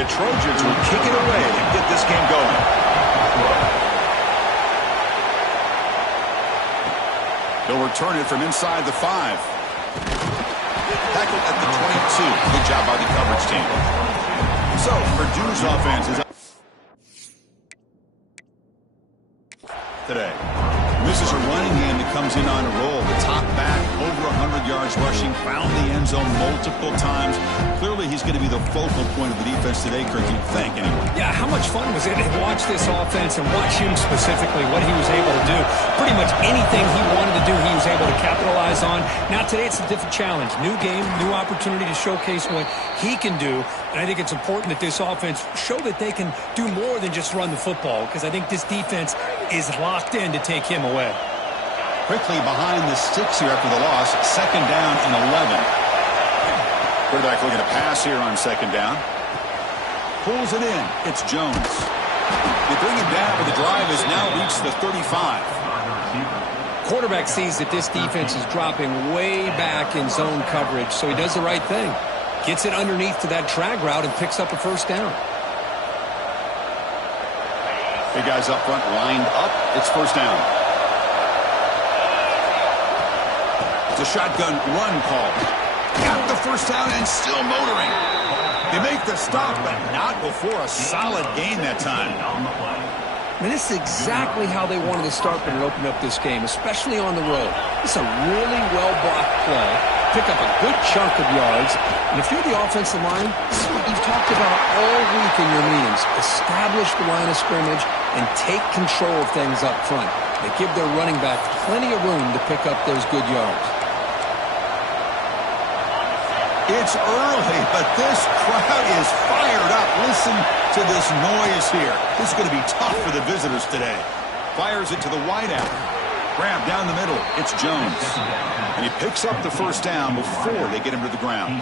the Trojans will kick it away and get this game going. They'll return it from inside the 5. Tackled at the 22. Good job by the coverage team. So, Purdue's offense is up today. This is a running game that comes in on a roll. The top back, over 100 yards rushing, found the end zone multiple times. Clearly, he's going to be the focal point of the defense today, Kirk, you'd think, anyway. Yeah, how much fun was it to watch this offense and watch him specifically, what he was able to do. Pretty much anything he wanted to do, he was able to capitalize on. Now, today, it's a different challenge. New game, new opportunity to showcase what he can do. And I think it's important that this offense show that they can do more than just run the football, because I think this defense is locked in to take him away. Quickly behind the sticks here after the loss. 2nd down and 11. Quarterback looking to pass here on 2nd down. Pulls it in. It's Jones. They bring him down, but the drive has now reached the 35. Quarterback sees that this defense is dropping way back in zone coverage, so he does the right thing. Gets it underneath to that drag route and picks up a 1st down. Big guys up front lined up. It's 1st down. It's a shotgun run call. Got the 1st down and still motoring. They make the stop, but not before a solid gain that time. I mean, this is exactly how they wanted to start when it opened up this game, especially on the road. It's a really well-blocked play. Pick up a good chunk of yards. And if you're the offensive line, this is what you've talked about all week in your meetings. Establish the line of scrimmage and take control of things up front. They give their running back plenty of room to pick up those good yards. It's early, but this crowd is fired up. Listen to this noise here. This is going to be tough for the visitors today. Fires it to the wideout. Grab down the middle. It's Jones. And he picks up the 1st down before they get him to the ground.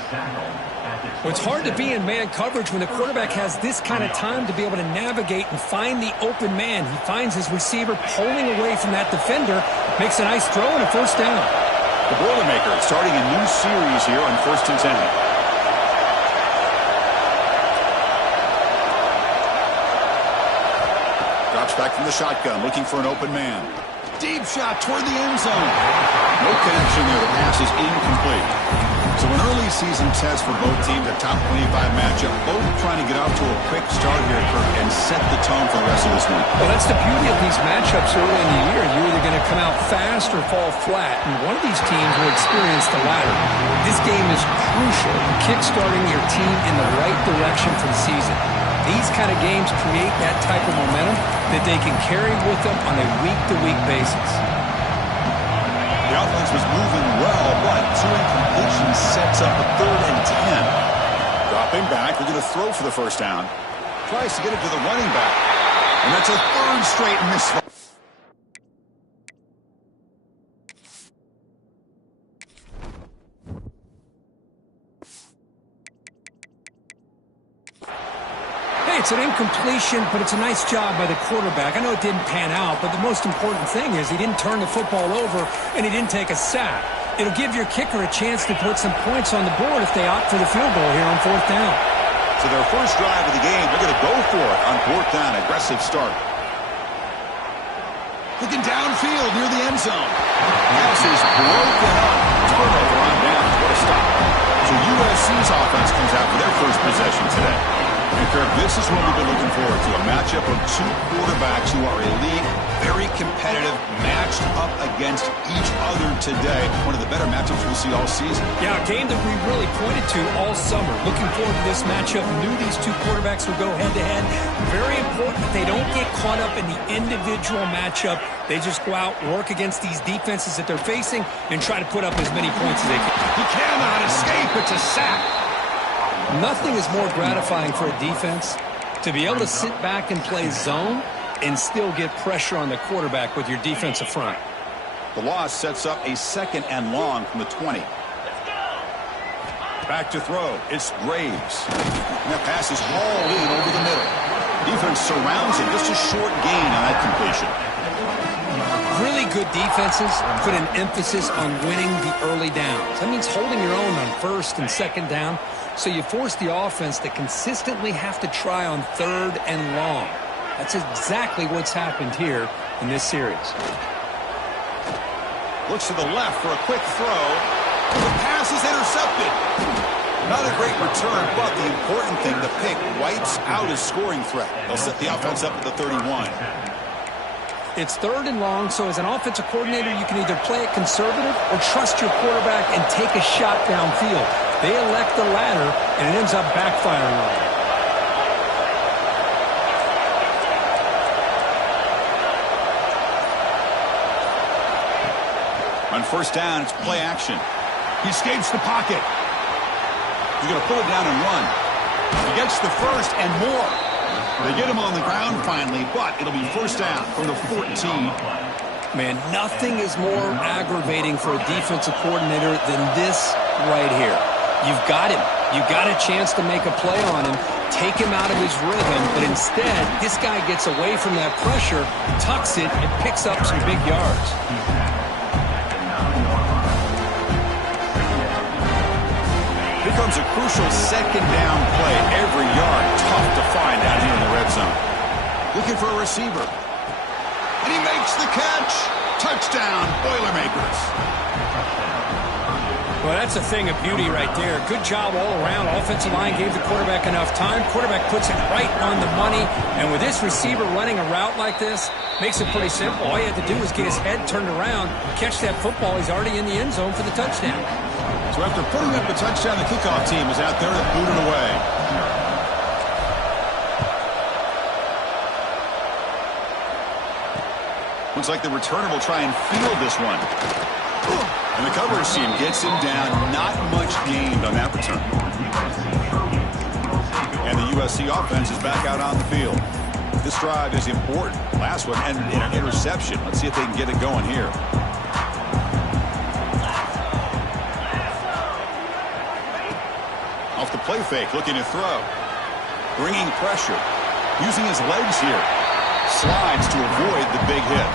Well, it's hard to be in man coverage when the quarterback has this kind of time to be able to navigate and find the open man. He finds his receiver pulling away from that defender, makes a nice throw and a 1st down. The Boilermaker starting a new series here on 1st and 10. Drops back from the shotgun, looking for an open man. Deep shot toward the end zone. No connection there. The pass is incomplete. So an early season test for both teams, a top 25 matchup. Both trying to get off to a quick start here, Kirk, and set the tone for the rest of this week. Well, that's the beauty of these matchups early in the year. You're either going to come out fast or fall flat, and one of these teams will experience the latter. This game is crucial in kickstarting your team in the right direction for the season. These kind of games create that type of momentum that they can carry with them on a week-to-week basis. The offense was moving well, but 2 incompletions sets up a 3rd and 10. Dropping back, they're going to throw for the 1st down. Tries to get it to the running back. And that's a 3rd straight miss. It's an incompletion, but it's a nice job by the quarterback. I know it didn't pan out, but the most important thing is he didn't turn the football over and he didn't take a sack. It'll give your kicker a chance to put some points on the board if they opt for the field goal here on 4th down. So their first drive of the game, they're going to go for it on 4th down. Aggressive start. Looking downfield near the end zone. Pass is broken up. Turnover on downs. What a stop. So USC's offense comes out for their first possession today. And Kirk, this is what we've been looking forward to, a matchup of 2 quarterbacks who are elite, very competitive, matched up against each other today. One of the better matchups we'll see all season. Yeah, a game that we really pointed to all summer. Looking forward to this matchup. Knew these 2 quarterbacks would go head-to-head. Very important that they don't get caught up in the individual matchup. They just go out, work against these defenses that they're facing, and try to put up as many points as they can. He cannot escape. It's a sack. Nothing is more gratifying for a defense to be able to sit back and play zone and still get pressure on the quarterback with your defensive front. The loss sets up a 2nd and long from the 20. Back to throw. It's Graves. And that pass is hauled in over the middle. Defense surrounds him. Just a short gain on that completion. Really good defenses put an emphasis on winning the early downs. That means holding your own on first and second down, so you force the offense to consistently have to try on third and long. That's exactly what's happened here in this series. Looks to the left for a quick throw. The pass is intercepted. Not a great return, but the important thing, the pick wipes out his scoring threat. They'll set the offense up at the 31. It's third and long, so as an offensive coordinator, you can either play it conservative or trust your quarterback and take a shot downfield. They elect the latter, and it ends up backfiring on them. On first down, it's play action. He escapes the pocket. He's going to pull it down and run. He gets the first and more. They get him on the ground finally, but it'll be first down from the 14. Man, nothing is more aggravating for a defensive coordinator than this right here. You've got him. You've got a chance to make a play on him, take him out of his rhythm, but instead, this guy gets away from that pressure, tucks it, and picks up some big yards. Becomes a crucial second down play. Every yard tough to find out here in the red zone. Looking for a receiver. And he makes the catch. Touchdown, Boilermakers. Well, that's a thing of beauty right there. Good job all around. Offensive line gave the quarterback enough time. Quarterback puts it right on the money. And with this receiver running a route like this, makes it pretty simple. All you had to do was get his head turned around, catch that football. He's already in the end zone for the touchdown. So after putting up the touchdown, the kickoff team is out there to boot it away. Looks like the returner will try and field this one. And the coverage team gets him down. Not much gained on that return. And the USC offense is back out on the field. This drive is important. Last one, and an interception. Let's see if they can get it going here. Off the play fake, looking to throw. Bringing pressure. Using his legs here. Slides to avoid the big hit.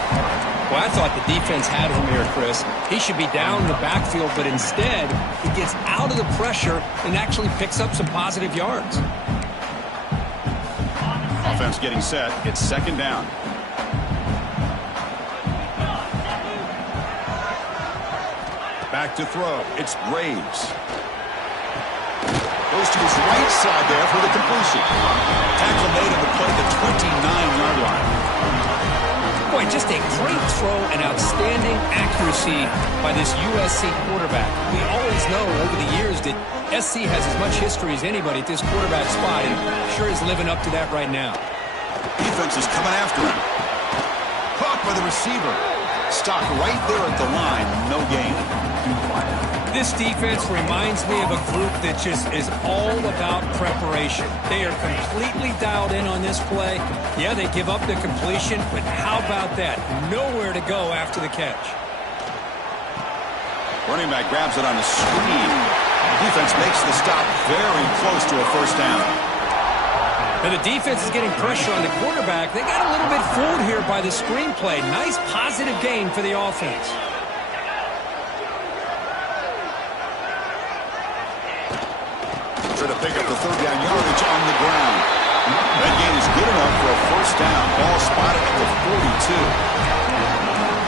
Well, I thought the defense had him here, Chris. He should be down in the backfield, but instead, he gets out of the pressure and actually picks up some positive yards. Offense getting set. It's second down. Back to throw. It's Graves. Goes to his right side there for the completion. Tackle made on the play at the 29-yard line. Boy, just a great throw and outstanding accuracy by this USC quarterback. We always know over the years that SC has as much history as anybody at this quarterback spot, and sure is living up to that right now. Defense is coming after him. Caught by the receiver. Stopped right there at the line. No gain. This defense reminds me of a group that just is all about preparation. They are completely dialed in on this play. Yeah, they give up the completion, but how about that? Nowhere to go after the catch. Running back grabs it on a screen. Defense makes the stop very close to a first down. And the defense is getting pressure on the quarterback. They got a little bit fooled here by the screen play. Nice positive gain for the offense. To pick up the third down yardage on the ground. That gain is good enough for a first down. Ball spotted at the 42.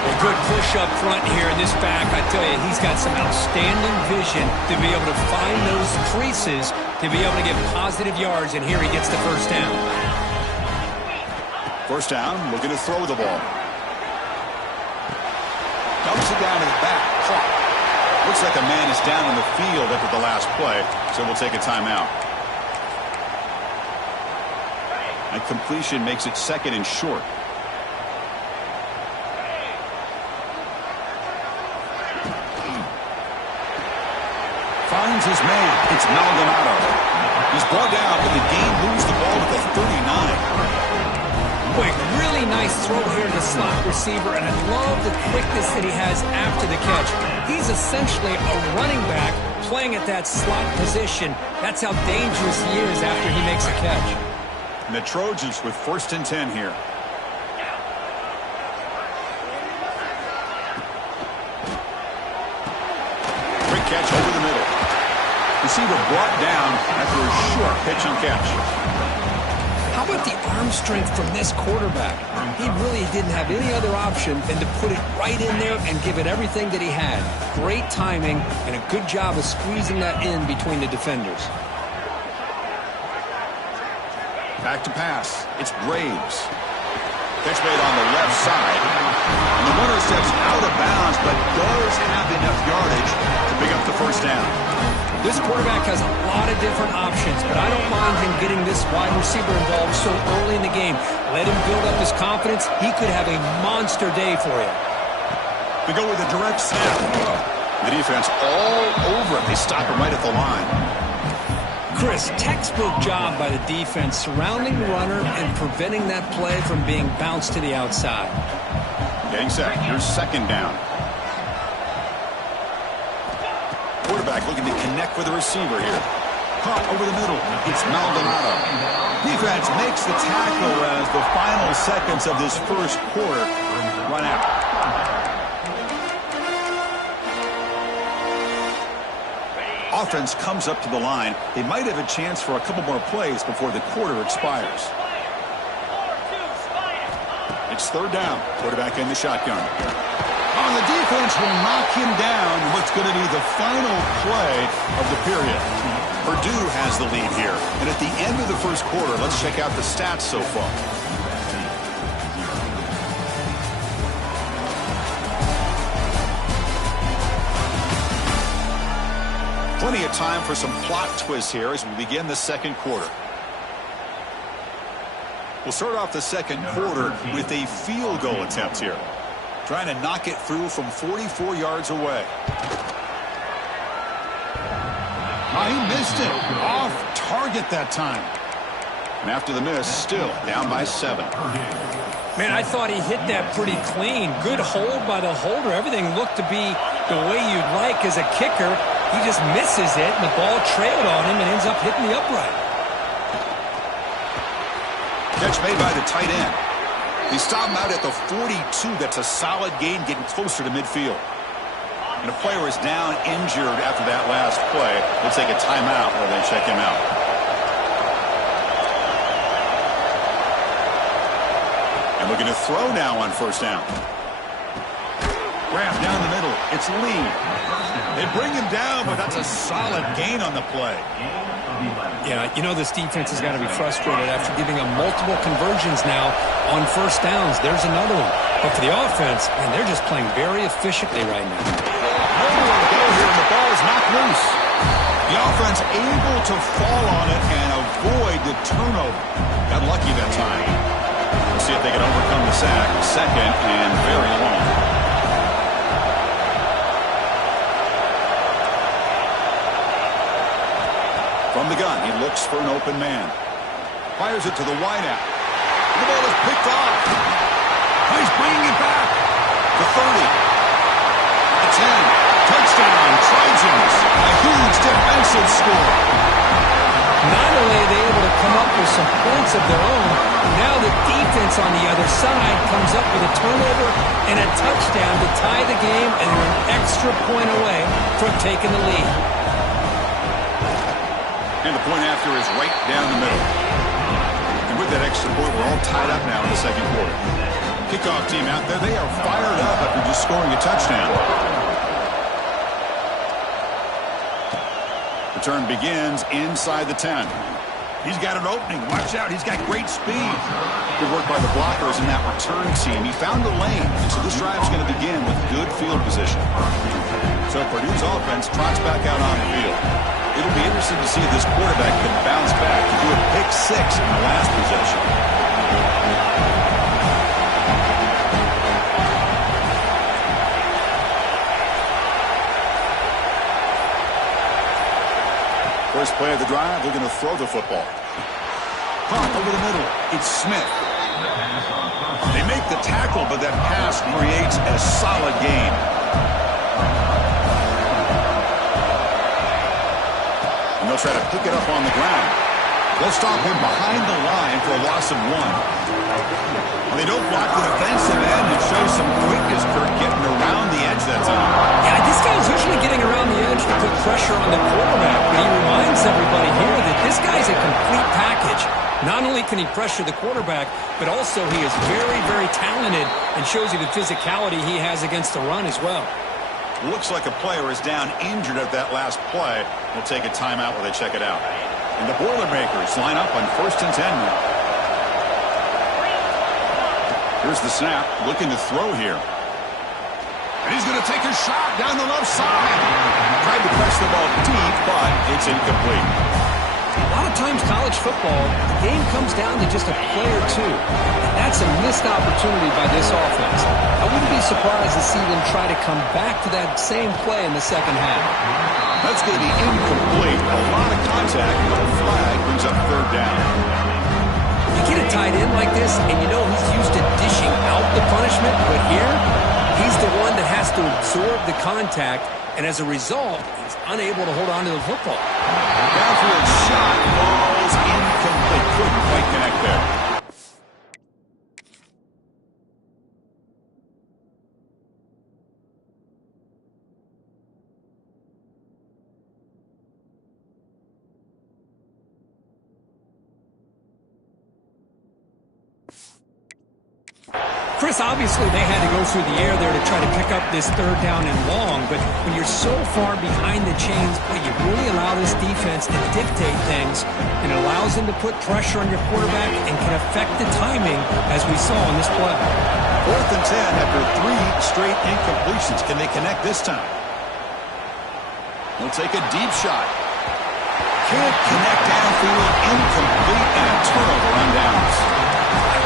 A good push up front here in this back. I tell you, he's got some outstanding vision to be able to find those creases, to be able to get positive yards, and here he gets the first down. First down, looking to throw the ball. Dumps it down to the back. Clock. Looks like a man is down on the field after the last play, so we'll take a timeout. And completion makes it second and short. Finds his man. It's Maldonado. He's brought down, but the game moves the ball to the 39. Quick, really nice throw here to the slot receiver, and I love the quickness that he has after the catch. He's essentially a running back playing at that slot position. That's how dangerous he is after he makes a catch. And the Trojans with first and 10 here. catch over the middle. Receiver brought down after a short pitch and catch. How about the arm strength from this quarterback? He really didn't have any other option than to put it right in there and give it everything that he had. Great timing and a good job of squeezing that in between the defenders. Back to pass. It's Braves. Pitch made on the left side. And the runner steps out of bounds, but does have enough yardage to pick up the first down. This quarterback has a lot of different options, but I don't mind him getting this wide receiver involved so early in the game. Let him build up his confidence. He could have a monster day for you. They go with a direct snap. The defense all over it. They stop him right at the line. Chris, textbook job by the defense surrounding the runner and preventing that play from being bounced to the outside. Getting set. Here's second down. Quarterback looking to connect with the receiver here. Caught over the middle. It's Maldonado. Defense makes the tackle as the final seconds of this first quarter run out. Offense comes up to the line. They might have a chance for a couple more plays before the quarter expires. It's third down. Quarterback in the shotgun. Oh, the defense will knock him down in what's going to be the final play of the period. Purdue has the lead here. And at the end of the first quarter, let's check out the stats so far. Plenty of time for some plot twists here as we begin the second quarter. We'll start off the second quarter with a field goal attempt here. Trying to knock it through from 44 yards away. Oh, he missed it. Off target that time. And after the miss, still down by 7. Man, I thought he hit that pretty clean. Good hold by the holder. Everything looked to be the way you'd like as a kicker. He just misses it, and the ball trailed on him and ends up hitting the upright. Catch made by the tight end. They stop him out at the 42. That's a solid gain, getting closer to midfield. And a player is down injured after that last play. They'll take a timeout while they check him out. And looking to throw now on first down. Grab down the middle. It's Lee. They bring him down, but that's a solid gain on the play. Yeah, you know this defense has got to be frustrated after giving them multiple conversions now on first downs. There's another one. But for the offense, man, they're just playing very efficiently right now. Nowhere to go here, and the ball is knocked loose. The offense able to fall on it and avoid the turnover. Got lucky that time. We'll see if they can overcome the sack. Second and very long. From the gun, he looks for an open man. Fires it to the wideout. The ball is picked off. He's bringing it back. The 30. The 10. Touchdown, Trojans. A huge defensive score. Not only are they able to come up with some points of their own, now the defense on the other side comes up with a turnover and a touchdown to tie the game, and they're an extra point away from taking the lead. And the point after is right down the middle. And with that extra point, we're all tied up now in the second quarter. Kickoff team out there, they are fired up after just scoring a touchdown. Return begins inside the 10. He's got an opening. Watch out. He's got great speed. Good work by the blockers in that return team. He found a lane. And so this drive is going to begin with good field position. So Purdue's offense trots back out on the field. It'll be interesting to see if this quarterback can bounce back to do a pick 6 in the last possession. First play of the drive, they're going to throw the football. Caught over the middle. It's Smith. They make the tackle, but that pass creates a solid gain. And they'll try to pick it up on the ground. They'll stop him behind the line for a loss of 1. Well, they don't block the defensive end. It shows some quickness, Kirk, getting around the edge that time. Yeah, this guy's usually getting around the edge to put pressure on the quarterback, but he reminds everybody here that this guy's a complete package. Not only can he pressure the quarterback, but also he is very, very talented and shows you the physicality he has against the run as well. Looks like a player is down injured at that last play. We'll take a timeout while they check it out. And the Boilermakers line up on 1st and 10 now. Here's the snap, looking to throw here. And he's going to take a shot down the left side. Tried to press the ball deep, but it's incomplete. A lot of times college football, the game comes down to just a play or two. And that's a missed opportunity by this offense. I wouldn't be surprised to see them try to come back to that same play in the second half. That's going to be incomplete. A lot of contact, but a flag brings up 3rd down. You get a tight end like this, and you know he's used to dishing out the punishment, but here, he's the one that has to absorb the contact, and as a result, he's unable to hold on to the football. Downfield shot falls incomplete. Couldn't quite connect there. Chris, obviously they had to go through the air there to try to pick up this 3rd down and long, but when you're so far behind the chains, you really allow this defense to dictate things, and it allows them to put pressure on your quarterback and can affect the timing, as we saw in this play. 4th and 10 after 3 straight incompletions. Can they connect this time? They'll take a deep shot. Can't connect downfield, incomplete, and a turnover on downs.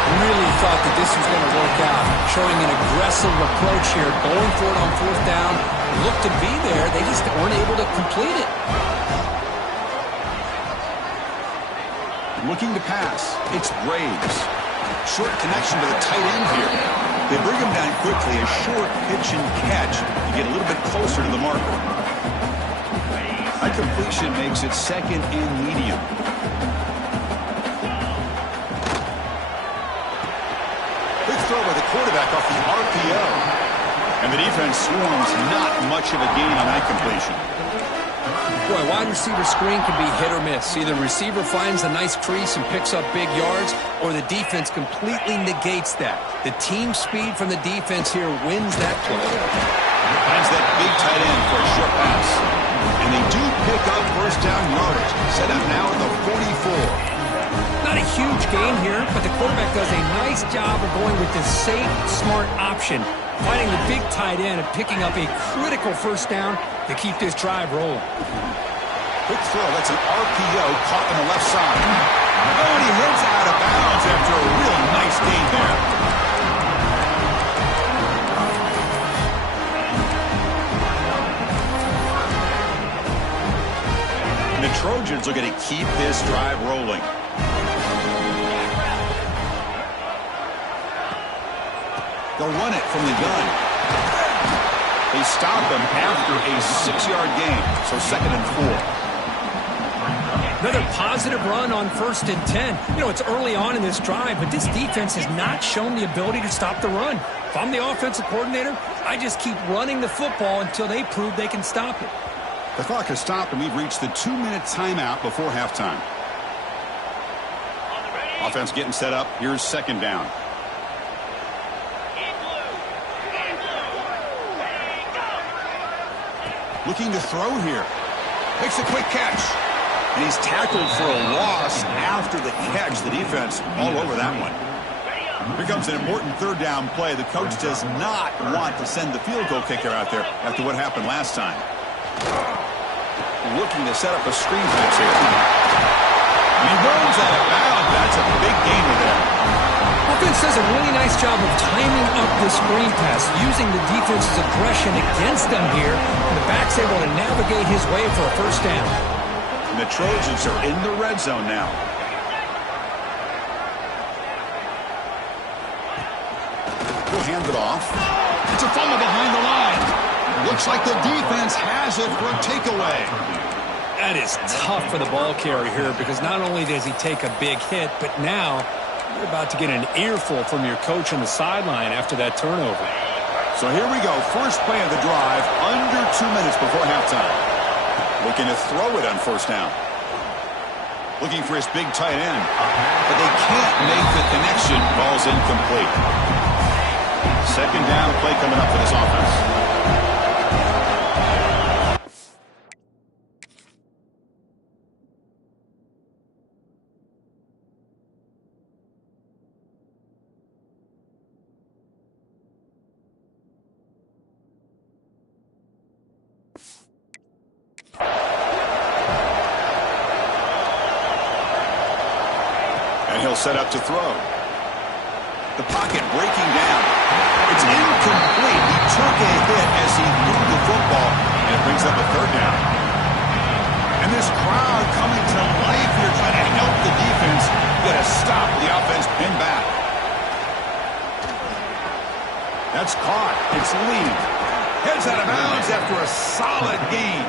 Really thought that this was going to work out, showing an aggressive approach here, going for it on 4th down. Looked to be there, they just weren't able to complete it. Looking to pass, it's Braves. Short connection to the tight end here. They bring him down quickly, a short pitch and catch to get a little bit closer to the marker. High completion makes it 2nd and medium. Throw by the quarterback off the RPO. And the defense swarms, not much of a gain on that completion. Boy, wide receiver screen can be hit or miss. Either the receiver finds a nice crease and picks up big yards, or the defense completely negates that. The team speed from the defense here wins that play. Finds that big tight end for a short pass. And they do pick up 1st down yardage. Set up now at the 44. Not a huge gain here, but the quarterback does a nice job of going with this safe, smart option, finding the big tight end and picking up a critical 1st down to keep this drive rolling. Quick throw, that's an RPO caught on the left side. Oh, and he heads out of bounds after a real nice gain there. And the Trojans are going to keep this drive rolling. They'll run it from the gun. They stop him after a 6-yard gain, so 2nd and 4. Another positive run on 1st and 10. You know, it's early on in this drive, but this defense has not shown the ability to stop the run. If I'm the offensive coordinator, I just keep running the football until they prove they can stop it. The clock has stopped, and we've reached the 2-minute timeout before halftime. Offense getting set up. Here's 2nd down. Looking to throw here. Makes a quick catch. And he's tackled for a loss after the catch. The defense all over that one. Here comes an important 3rd down play. The coach does not want to send the field goal kicker out there after what happened last time. Looking to set up a screen pass here. And he runs out of bounds. That's a big gainer there. Offense does a really nice job of timing up the screen pass, using the defense's aggression against them here, and the back's able to navigate his way for a 1st down. And the Trojans are in the red zone now. We'll hand it off. It's a fumble behind the line. Looks like the defense has it for a takeaway. That is tough for the ball carrier here because not only does he take a big hit, but now you're about to get an earful from your coach on the sideline after that turnover. So here we go. First play of the drive, under 2 minutes before halftime. Looking to throw it on first down. Looking for his big tight end. But they can't make the connection. Ball's incomplete. Second down play coming up for this offense. He'll set up to throw. The pocket breaking down. It's incomplete. He took a hit as he threw the football, and it brings up a third down. And this crowd coming to life here trying to help the defense get a stop. The offense pinned back. That's caught. It's lead. Heads out of bounds after a solid gain.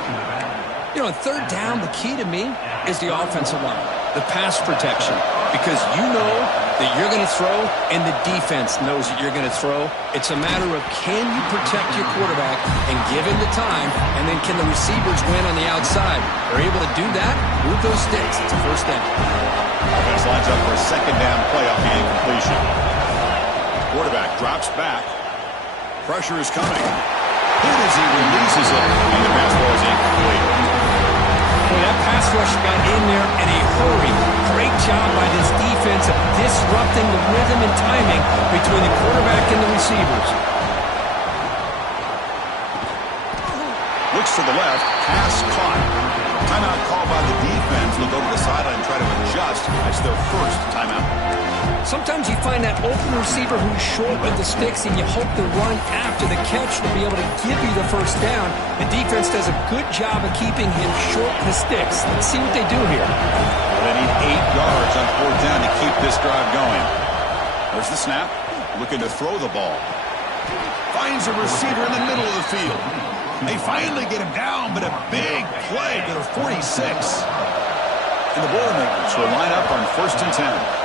You know, on third down, the key to me is the offensive line, the pass protection, because you know that you're going to throw and the defense knows that you're going to throw. It's a matter of can you protect your quarterback and give him the time, and then can the receivers win on the outside? They're able to do that, move those sticks. It's a first down. Offense lines up for a second down play off the incompletion. Quarterback drops back. Pressure is coming. Hit as he releases it, and the pass ball is incomplete. Boy, that pass rush got in there in a hurry. Great job by this defense of disrupting the rhythm and timing between the quarterback and the receivers. Looks to the left, pass caught. Timeout called by the defense. They'll go to the sideline and try to adjust. That's their first timeout. Sometimes you find that open receiver who's short with the sticks, and you hope the run after the catch will be able to give you the first down. The defense does a good job of keeping him short with the sticks. Let's see what they do here. Well, they need 8 yards on fourth down to keep this drive going. There's the snap. Looking to throw the ball. Finds a receiver in the middle of the field. They finally get him down, but a big play to the 46. And the Boilermakers will line up on 1st and 10.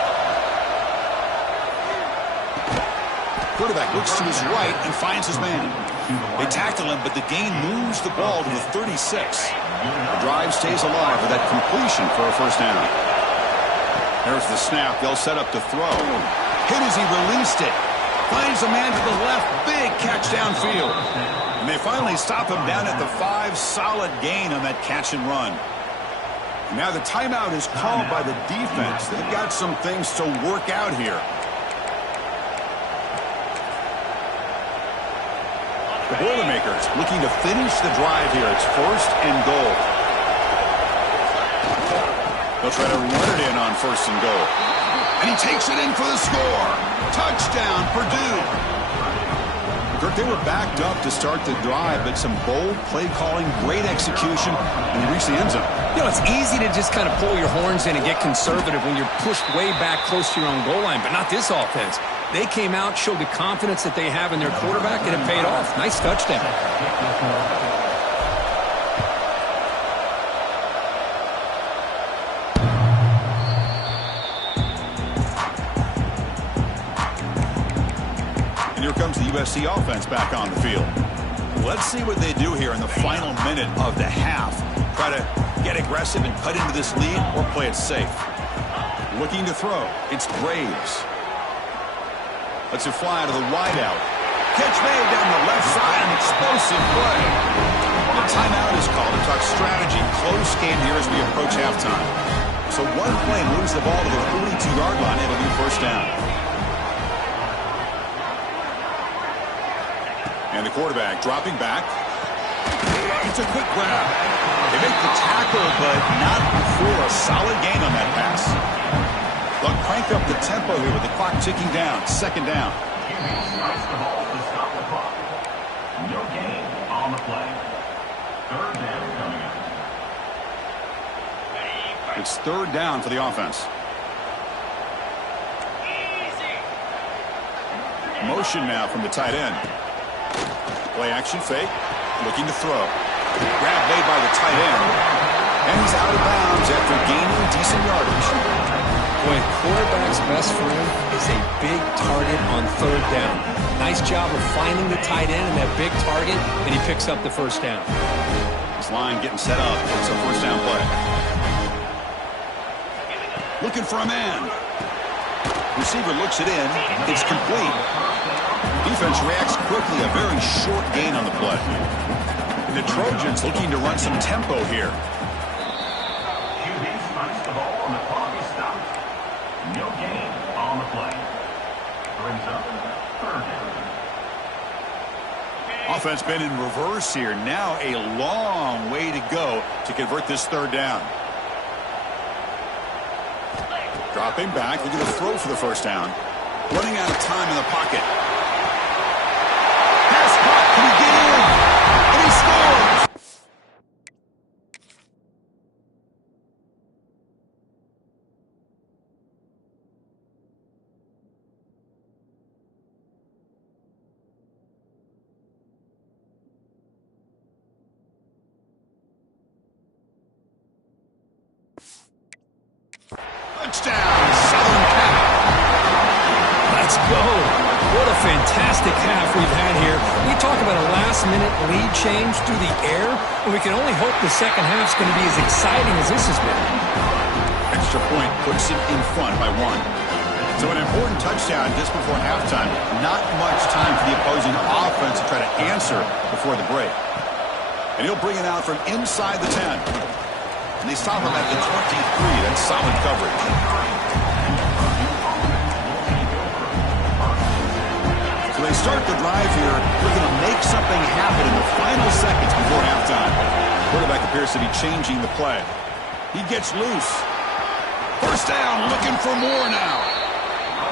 Quarterback looks to his right and finds his man. They tackle him, but the gain moves the ball to the 36. The drive stays alive with that completion for a first down. There's the snap. They'll set up to throw. Hit as he released it. Finds a man to the left. Big catch downfield. And they finally stop him down at the 5. Solid gain on that catch and run. And now the timeout is called by the defense. They've got some things to work out here. The Boilermakers looking to finish the drive here. It's 1st and goal. They'll try to run it in on 1st and goal. And he takes it in for the score. Touchdown, Purdue. Kirk, they were backed up to start the drive, but some bold play calling, great execution, and they reached the end zone. You know, it's easy to just kind of pull your horns in and get conservative when you're pushed way back close to your own goal line, but not this offense. They came out, showed the confidence that they have in their quarterback, and it paid off. Nice touchdown. And here comes the USC offense back on the field. Let's see what they do here in the final minute of the half. Try to get aggressive and cut into this lead or play it safe. Looking to throw. It's Graves. Lets it fly to the wideout. Catch made down the left side. An explosive play. The timeout is called to talk strategy. Close game here as we approach halftime. So one play moves the ball to the 42-yard line. It'll be first down. And the quarterback dropping back. It's a quick grab. They make the tackle, but not before a solid gain on that pass. They'll crank up the tempo here with the clock ticking down. Second down. No gain on the play. Third down coming up. It's third down for the offense. Motion now from the tight end. Play action fake. Looking to throw. Grab made by the tight end. And out of bounds after gaining decent yardage. Boy, quarterback's best friend is a big target on third down. Nice job of finding the tight end and that big target, and he picks up the first down. This line getting set up. It's a first down play. Looking for a man. Receiver looks it in. It's complete. Defense reacts quickly. A very short gain on the play. And the Trojans looking to run some tempo here. QB slices the ball and the clock is stopped. No gain on the play. Brings up third down. Offense been in reverse here. Now a long way to go to convert this third down. Dropping back, looking to throw for the first down. Running out of time in the pocket. Pass caught, can he get in? And he scores! Touchdown, Southern Cal. Let's go. What a fantastic half we've had here. We talk about a last-minute lead change through the air, and we can only hope the second half's going to be as exciting as this has been. Extra point puts it in front by 1. So an important touchdown just before halftime. Not much time for the opposing offense to try to answer before the break. And he'll bring it out from inside the 10. And they stop him at the 23. That's solid coverage. So they start the drive here, looking to make something happen in the final seconds before halftime. Quarterback appears to be changing the play. He gets loose. First down, looking for more now.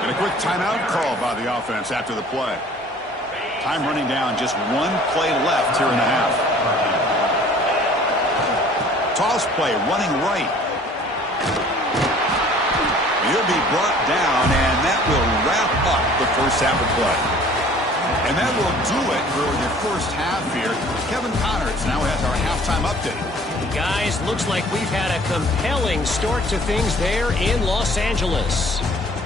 And a quick timeout call by the offense after the play. Time running down, just 1 play left here in the half. Toss play, running right. He'll be brought down, and that will wrap up the first half of play. And that will do it for the first half here. Kevin Connors now has our halftime update. Guys, looks like we've had a compelling start to things there in Los Angeles.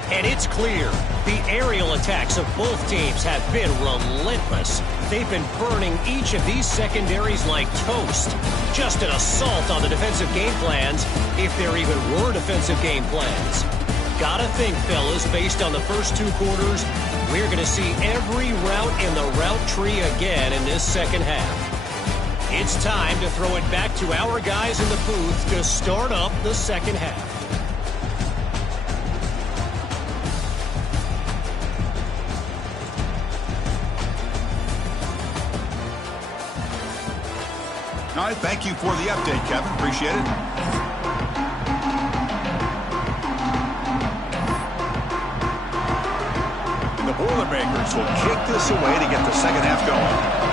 And it's clear, the aerial attacks of both teams have been relentless. They've been burning each of these secondaries like toast. Just an assault on the defensive game plans, if there even were defensive game plans. Gotta think, fellas, based on the first 2 quarters, we're going to see every route in the route tree again in this second half. It's time to throw it back to our guys in the booth to start up the second half. All right, thank you for the update, Kevin. Appreciate it. And the Boilermakers will kick this away to get the second half going.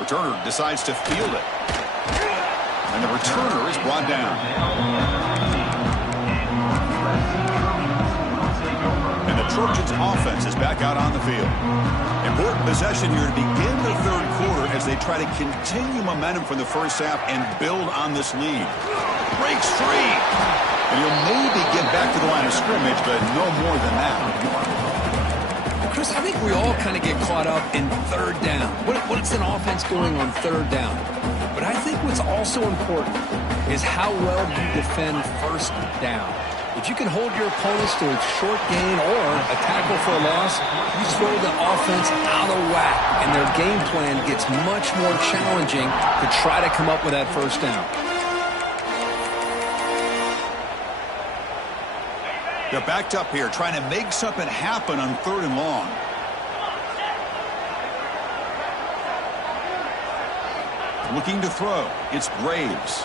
Returner decides to field it. And the returner is brought down. And the Trojans' offense is back out on the field. Important possession here to begin the third quarter as they try to continue momentum from the first half and build on this lead. Breaks free. And he'll maybe get back to the line of scrimmage, but no more than that. Chris, I think we all kind of get caught up in third down. What's an offense doing on third down? But I think what's also important is how well you defend first down. If you can hold your opponents to a short gain or a tackle for a loss, you throw the offense out of whack, and their game plan gets much more challenging to try to come up with that first down. They're backed up here, trying to make something happen on third and long. Looking to throw. It's Graves.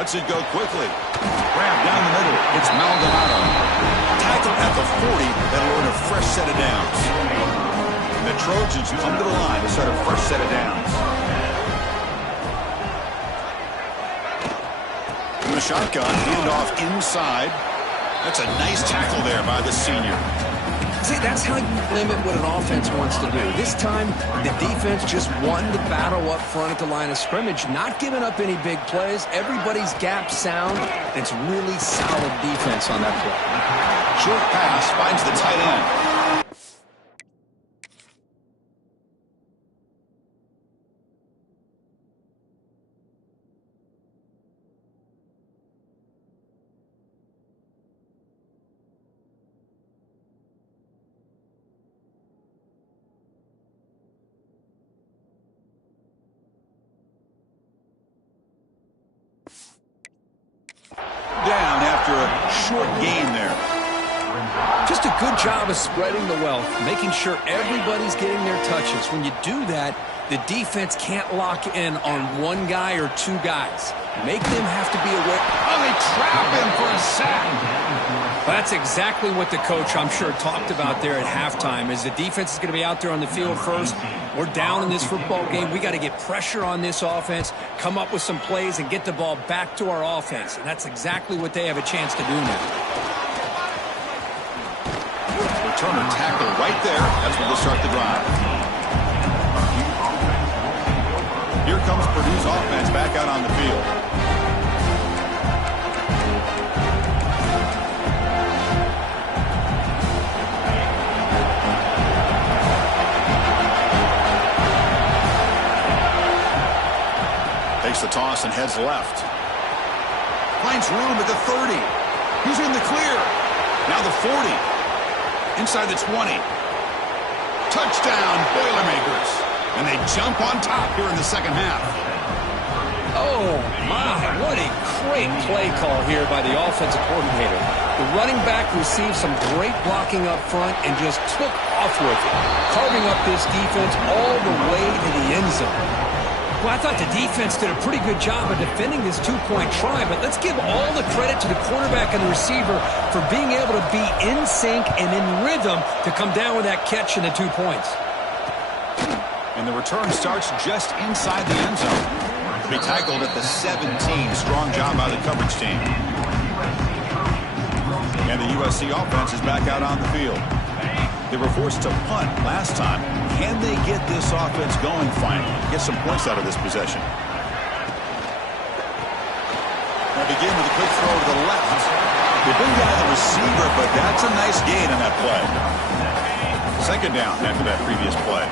Lets it go quickly. Grab down the middle. It's Maldonado. Tackle at the 40. That'll earn a fresh set of downs. And the Trojans come to the line to start a fresh set of downs. From the shotgun, hand off inside. That's a nice tackle there by the senior. See, that's how you limit what an offense wants to do. This time, the defense just won the battle up front at the line of scrimmage, not giving up any big plays. Everybody's gap sound. It's really solid defense on that play. Short pass finds the tight end. Down after a short gain there. Just a good job of spreading the wealth, making sure everybody's getting their touches. When you do that, the defense can't lock in on one guy or two guys. Make them have to be aware. Oh, they trap him for a sack. That's exactly what the coach, I'm sure, talked about there at halftime, is the defense is going to be out there on the field first. We're down in this football game. We got to get pressure on this offense, come up with some plays, and get the ball back to our offense. And that's exactly what they have a chance to do now. Returner tackle right there. That's where they'll start the drive. Here comes Purdue's offense back out on the field. Takes the toss and heads left. Finds room at the 30. He's in the clear. Now the 40. Inside the 20. Touchdown, Boilermakers. And they jump on top here in the second half. Oh, my. What a great play call here by the offensive coordinator. The running back received some great blocking up front and just took off with it, carving up this defense all the way to the end zone. Well, I thought the defense did a pretty good job of defending this two-point try, but let's give all the credit to the quarterback and the receiver for being able to be in sync and in rhythm to come down with that catch and the 2 points. And the return starts just inside the end zone. To be tackled at the 17. Strong job by the coverage team. And the USC offense is back out on the field. They were forced to punt last time. Can they get this offense going finally? Get some points out of this possession. They begin with a quick throw to the left. They bring down the receiver, but that's a nice gain on that play. Second down after that previous play.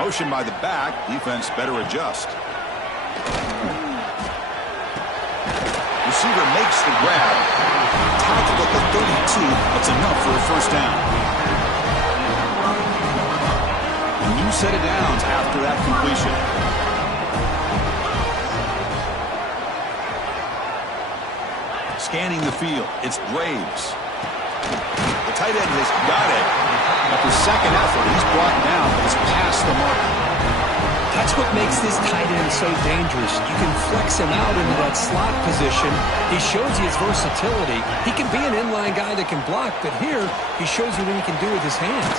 Motion by the back. Defense better adjust. Receiver makes the grab. Tackled at the 32. That's enough for a first down. A new set of downs after that completion. Scanning the field. It's Graves. The tight end has got it. After second effort, he's brought down, but he's past the mark. That's what makes this tight end so dangerous. You can flex him out into that slot position. He shows you his versatility. He can be an inline guy that can block, but here he shows you what he can do with his hands.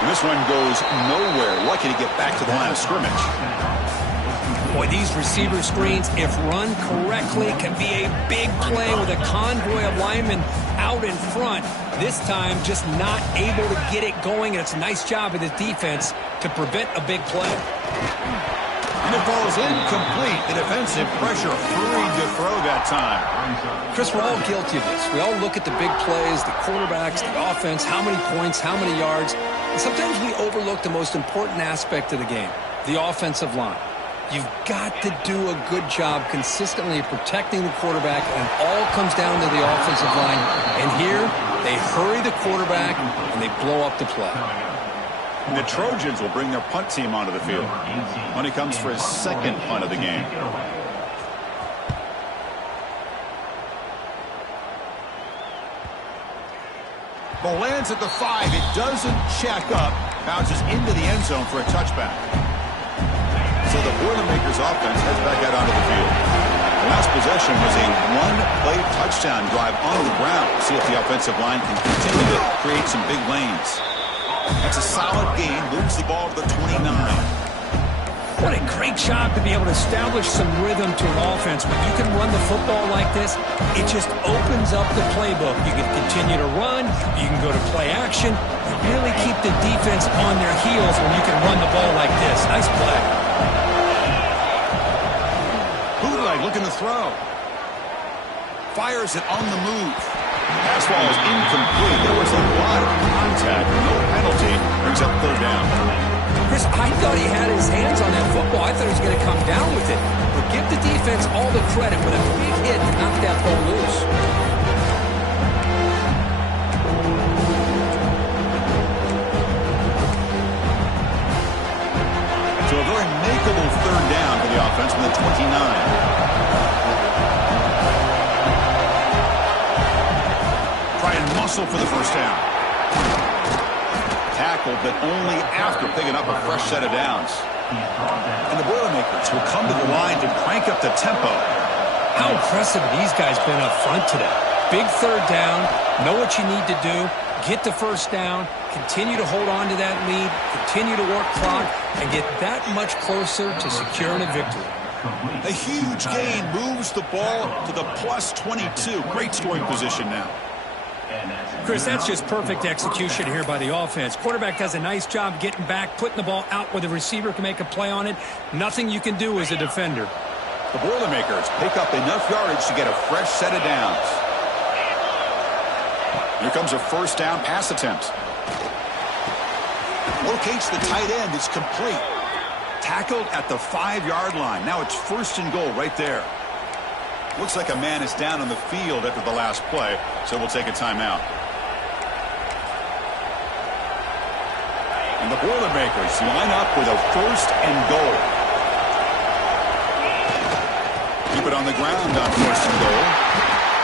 And this one goes nowhere. Lucky to get back to the line of scrimmage. Boy, these receiver screens, if run correctly, can be a big play with a convoy of linemen out in front. This time, just not able to get it going, and it's a nice job of the defense to prevent a big play. And it falls incomplete. The defensive pressure hurried to throw that time. Chris, we're all guilty of this. We all look at the big plays, the quarterbacks, the offense, how many points, how many yards. And sometimes we overlook the most important aspect of the game, the offensive line. You've got to do a good job consistently protecting the quarterback, and it all comes down to the offensive line. And here, they hurry the quarterback, and they blow up the play. And the Trojans will bring their punt team onto the field when he comes for his second punt of the game. Ball lands at the 5. It doesn't check up. Bounces into the end zone for a touchback. So the Boilermakers offense heads back out onto the field. The last possession was a one-play touchdown drive on the ground. See if the offensive line can continue to create some big lanes. That's a solid gain. Moves the ball to the 29. What a great job to be able to establish some rhythm to an offense. When you can run the football like this, it just opens up the playbook. You can continue to run. You can go to play action. You really keep the defense on their heels when you can run the ball like this. Nice play. Bootleg looking to throw. Fires it on the move. Pass ball is incomplete. There was a lot of contact. No penalty. Brings up third down. Chris, I thought he had his hands on that football. I thought he was going to come down with it. But give the defense all the credit with a big hit to knock that ball loose. So a very makeable third down for the offense from the 29. Muscle for the first down. Tackled, but only after picking up a fresh set of downs. And the Boilermakers will come to the line to crank up the tempo. How impressive these guys been up front today. Big third down, know what you need to do, get the first down, continue to hold on to that lead, continue to work clock, and get that much closer to securing a victory. A huge gain moves the ball to the plus 22. Great scoring position now. Chris, that's just perfect execution here by the offense. Quarterback does a nice job getting back, putting the ball out where the receiver can make a play on it. Nothing you can do as a defender. The Boilermakers pick up enough yardage to get a fresh set of downs. Here comes a first down pass attempt. Locates the tight end. It's complete. Tackled at the 5-yard line. Now it's first and goal right there. Looks like a man is down on the field after the last play, so we'll take a timeout. And the Boilermakers line up with a first and goal. Keep it on the ground on first and goal.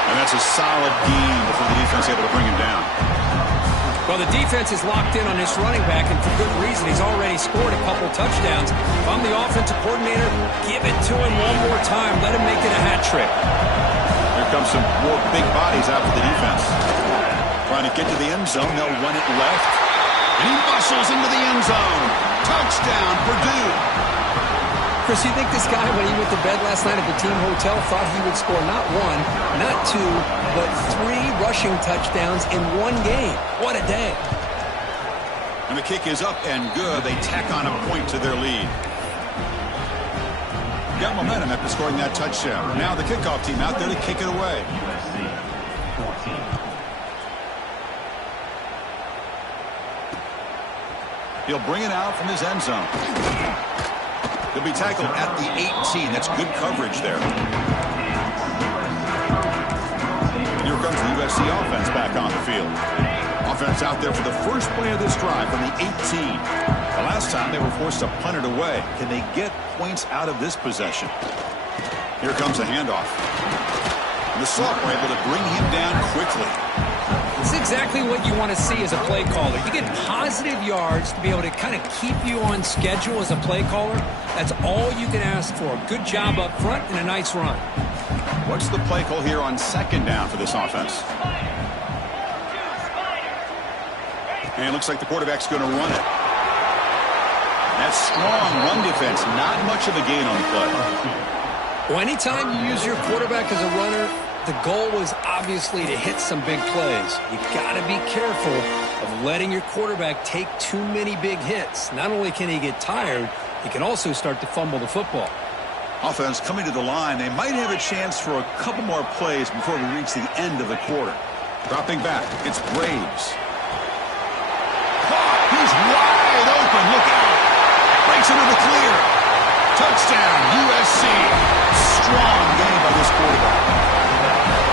And that's a solid gain before the defense able to bring him down. Well, the defense is locked in on this running back, and for good reason. He's already scored a couple touchdowns. If I'm the offensive coordinator, give it to him one more time. Let him make it a hat trick. Here comes some more big bodies out for the defense. Trying to get to the end zone. They'll run it left. And he muscles into the end zone. Touchdown, Purdue. Chris, you think this guy, when he went to bed last night at the team hotel, thought he would score not one, not two, but 3 rushing touchdowns in one game? What a day. And the kick is up and good. They tack on a point to their lead. Got momentum after scoring that touchdown. Now the kickoff team out there to kick it away. He'll bring it out from his end zone. He'll be tackled at the 18. That's good coverage there. And here comes the USC offense back on the field. Offense out there for the first play of this drive from the 18. The last time they were forced to punt it away. Can they get points out of this possession? Here comes a handoff. And the Sock were able to bring him down quickly. It's exactly what you want to see as a play caller. You get positive yards to be able to kind of keep you on schedule as a play caller. That's all you can ask for. Good job up front and a nice run. What's the play call here on second down for this offense? And it looks like the quarterback's going to run it. That's strong run defense. Not much of a gain on the play. Well, anytime you use your quarterback as a runner, the goal was obviously to hit some big plays. You got to be careful of letting your quarterback take too many big hits. Not only can he get tired, he can also start to fumble the football. Offense coming to the line. They might have a chance for a couple more plays before we reach the end of the quarter. Dropping back, it's Braves. He's wide open. Look out. Breaks into the clear. Touchdown, USC. Strong game by this quarterback.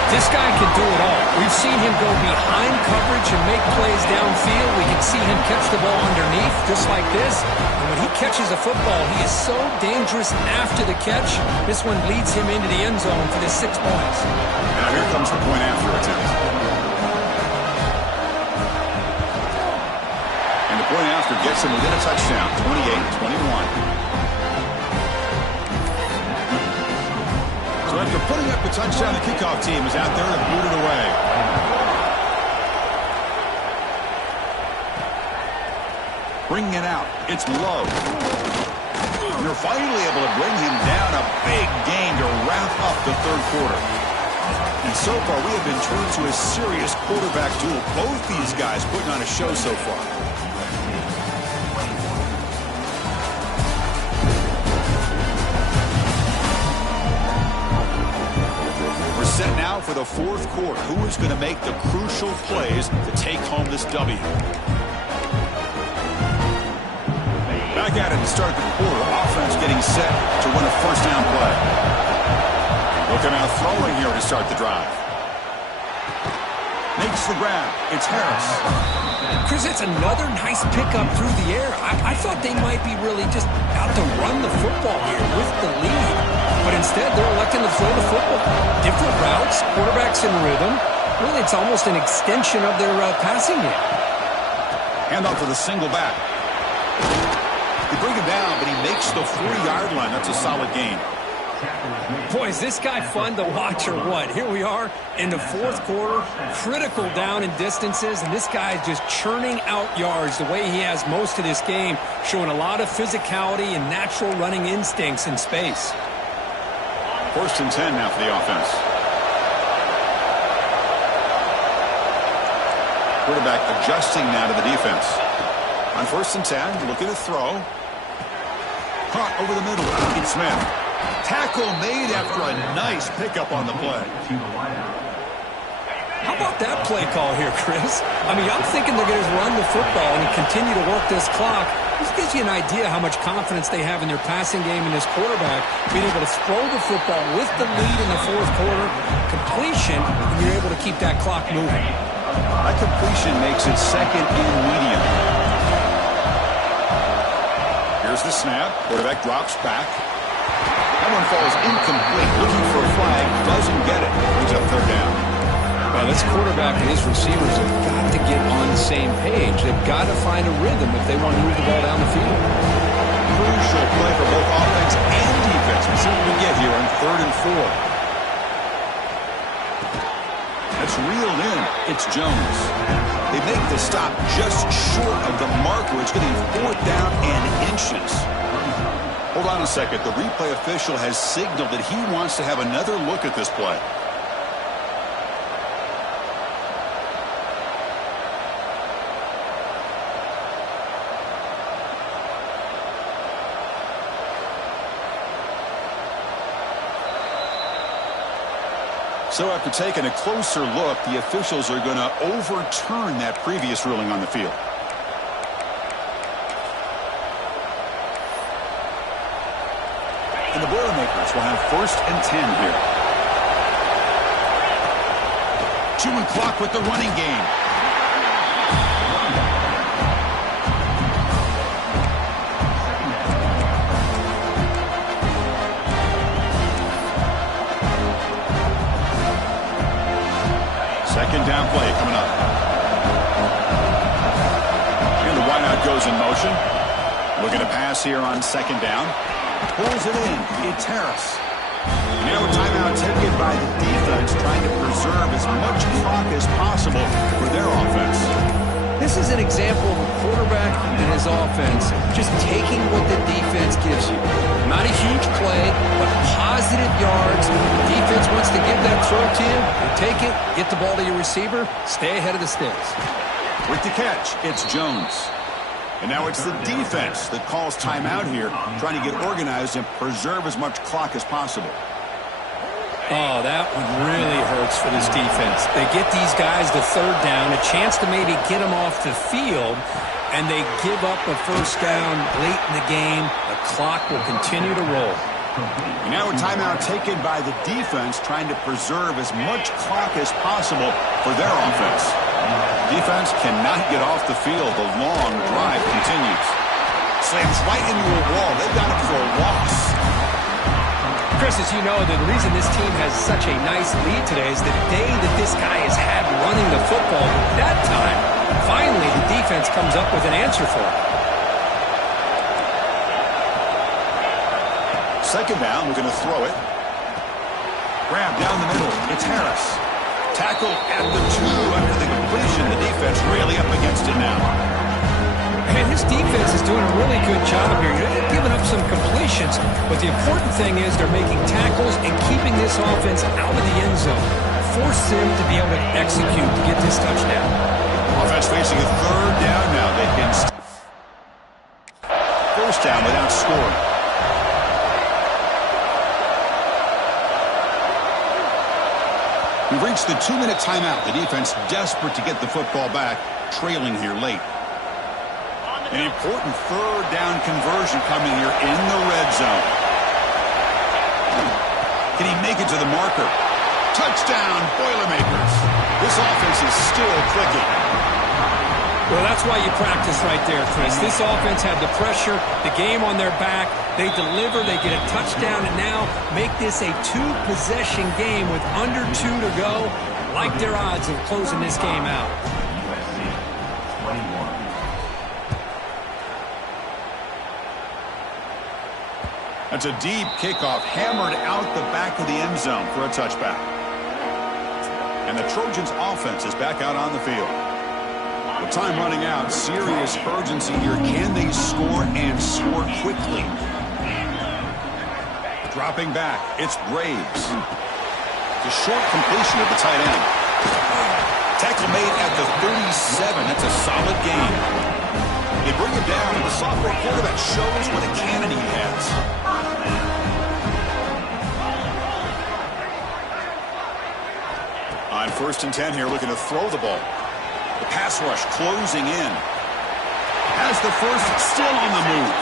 This guy can do it all. We've seen him go behind coverage and make plays downfield. We can see him catch the ball underneath, just like this. And when he catches a football, he is so dangerous after the catch. This one leads him into the end zone for the 6 points. Now here comes the point after attempt. And the point after gets him within a touchdown, 28-21. So after putting up the touchdown, the kickoff team is out there to boot it away. Bringing it out. It's Love. They're finally able to bring him down. A big gain to wrap up the third quarter. And so far, we have been treated to a serious quarterback duel. Both these guys putting on a show so far. We're set now for the fourth quarter. Who is going to make the crucial plays to take home this W? Back at it to start the quarter. Offense getting set to run a first down play. Looking out throwing here to start the drive. Makes the grab. It's Harris. Chris, it's another nice pickup through the air. I thought they might be really just out to run the football here with the lead. But instead, they're electing to throw the football. Different routes, quarterbacks in rhythm. Really, it's almost an extension of their passing game. Handoff to the single back. They bring him down, but he makes the 40-yard line. That's a solid gain. Boy, is this guy fun to watch or what? Here we are in the fourth quarter, critical down in distances, and this guy is just churning out yards the way he has most of this game, showing a lot of physicality and natural running instincts in space. First and 10 now for the offense. Quarterback adjusting now to the defense. On first and 10, looking to throw. Caught over the middle. It's Smith. Tackle made after a nice pickup on the play. How about that play call here, Chris? I mean, I'm thinking they're going to run the football and continue to work this clock. This gives you an idea how much confidence they have in their passing game and this quarterback being able to throw the football with the lead in the fourth quarter. Completion, and you're able to keep that clock moving. That completion makes it second and medium. Here's the snap. Quarterback drops back. That one falls incomplete. Looking for a flag. Doesn't get it. Brings up third down. Well, this quarterback and his receivers have got to get on the same page. They've got to find a rhythm if they want to move the ball down the field. Crucial play for both offense and defense. We'll see what we get here on 3rd and 4. That's reeled in. It's Jones. They make the stop just short of the marker. It's getting 4th down and inches. Hold on a second. The replay official has signaled that he wants to have another look at this play. So after taking a closer look, the officials are going to overturn that previous ruling on the field. And the Boilermakers will have 1st and 10 here. Chewing clock with the running game. Second down play coming up. And the wideout goes in motion. Looking to pass here on 2nd down. Pulls it in. It's Harris. Now a timeout taken by the defense, trying to preserve as much clock as possible for their offense. This is an example of a quarterback and his offense just taking what the defense gives you. Not a huge play, but positive yards. The defense wants to give that throw to you. You take it, get the ball to your receiver, stay ahead of the sticks. With the catch, it's Jones. And now it's the defense that calls timeout here, trying to get organized and preserve as much clock as possible. Oh, that one really hurts for this defense. They get these guys to 3rd down, a chance to maybe get them off the field, and they give up a first down late in the game. The clock will continue to roll. And now a timeout taken by the defense, trying to preserve as much clock as possible for their offense. Defense cannot get off the field. The long drive continues. Slams right into a wall. They've got him for a loss. Chris, as you know, the reason this team has such a nice lead today is the day that this guy has had running the football. That time, finally, the defense comes up with an answer for it. 2nd down, we're going to throw it. Grab down the middle. It's Harris. Tackle at the 2 after the completion. The defense really up against it now. And his defense is doing a really good job here. They're giving up some completions, but the important thing is they're making tackles and keeping this offense out of the end zone. Force them to be able to execute to get this touchdown. Offense facing a third down now. They can first down without scoring. We've reached the 2-minute timeout. The defense desperate to get the football back, trailing here late. An important third down conversion coming here in the red zone. Can he make it to the marker? Touchdown, Boilermakers. This offense is still clicking. Well, that's why you practice right there, Chris. This offense had the pressure, the game on their back. They deliver, they get a touchdown, and now make this a 2-possession game with under 2 to go. Like their odds of closing this game out. That's a deep kickoff, hammered out the back of the end zone for a touchback. And the Trojans' offense is back out on the field. With time running out, serious urgency here. Can they score and score quickly? Dropping back, it's Braves. The short completion of the tight end. Tackle made at the 37. That's a solid game. They bring him down, and the sophomore quarterback shows what a cannon he has. On 1st and 10 here, looking to throw the ball. The pass rush closing in. Has the first, still on the move.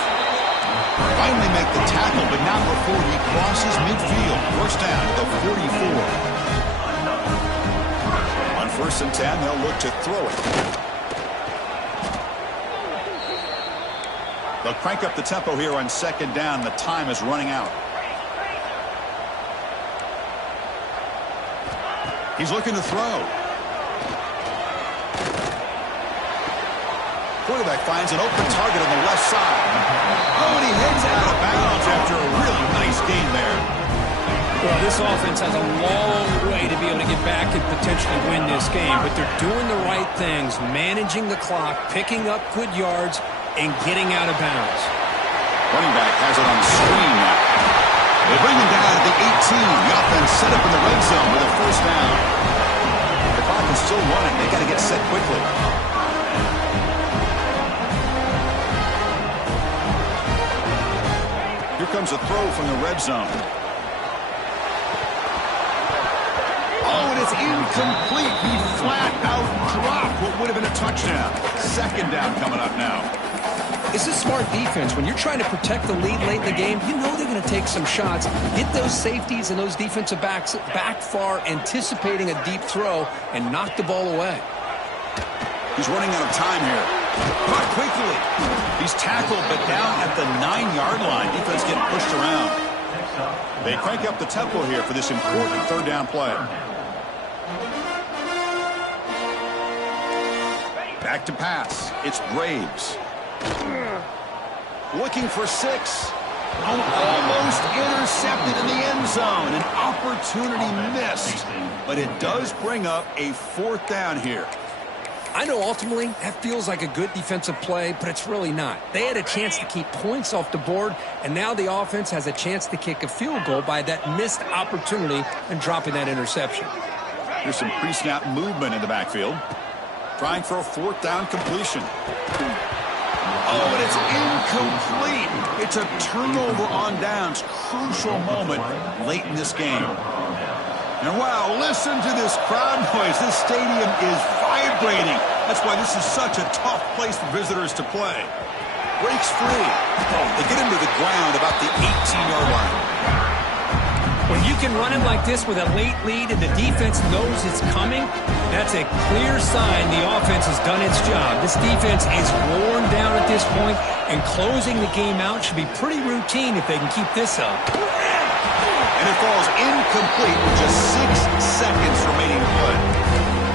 Finally make the tackle, but not before he crosses midfield. First down to the 44. On 1st and 10, they'll look to throw it. They'll crank up the tempo here on 2nd down. The time is running out. He's looking to throw. Quarterback finds an open target on the left side. Oh, and he heads out of bounds after a really nice gain there. Well, this offense has a long way to be able to get back and potentially win this game, but they're doing the right things, managing the clock, picking up good yards, and getting out of bounds. Running back has it on the screen now. They bring him down at the 18. The offense set up in the red zone with a first down. The clock is still running. They got to get set quickly. Here comes a throw from the red zone. Oh, and it's incomplete. He flat out dropped what would have been a touchdown. 2nd down coming up now. It's a smart defense. When you're trying to protect the lead late in the game, you know they're going to take some shots, get those safeties and those defensive backs back far, anticipating a deep throw, and knock the ball away. He's running out of time here. Caught quickly. He's tackled, but down at the 9-yard line. Defense getting pushed around. They crank up the tempo here for this important 3rd down play. Back to pass. It's Braves. Looking for 6. Almost intercepted in the end zone. An opportunity missed. But it does bring up a 4th down here. I know ultimately that feels like a good defensive play, but it's really not. They had a chance to keep points off the board, and now the offense has a chance to kick a field goal by that missed opportunity and dropping that interception. There's some pre-snap movement in the backfield. Trying for a 4th down completion. Oh, and it's incomplete. It's a turnover on downs. Crucial moment late in this game. And wow, listen to this crowd noise. This stadium is vibrating. That's why this is such a tough place for visitors to play. Breaks free. Oh, they get him to the ground about the 18-yard line. When you can run it like this with a late lead and the defense knows it's coming, that's a clear sign the offense has done its job. This defense is worn down at this point, and closing the game out should be pretty routine if they can keep this up. And it falls incomplete with just 6 seconds remaining to play.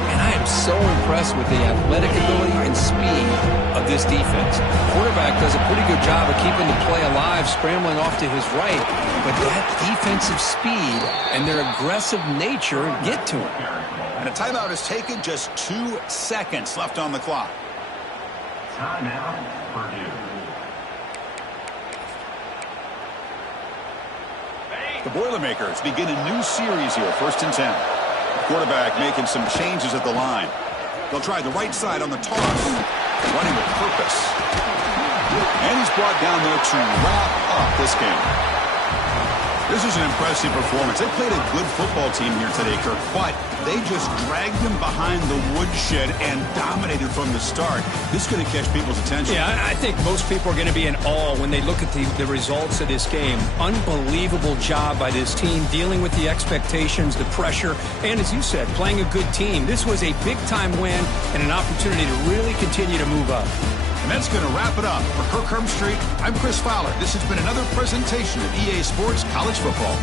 And I am so impressed with the athletic ability and speed of this defense. The quarterback does a pretty good job of keeping the play alive, scrambling off to his right, but that defensive speed and their aggressive nature get to him. And a timeout is taken, just 2 seconds left on the clock. Timeout, Purdue. The Boilermakers begin a new series here, 1st and 10. The quarterback making some changes at the line. They'll try the right side on the toss. Running with purpose. And he's brought down there to wrap up this game. This is an impressive performance. They played a good football team here today, Kirk, but they just dragged them behind the woodshed and dominated from the start. This is going to catch people's attention. Yeah, I think most people are going to be in awe when they look at the results of this game. Unbelievable job by this team dealing with the expectations, the pressure, and as you said, playing a good team. This was a big-time win and an opportunity to really continue to move up. And that's going to wrap it up. For Kirk Herbstreit, I'm Chris Fowler. This has been another presentation of EA Sports College Football.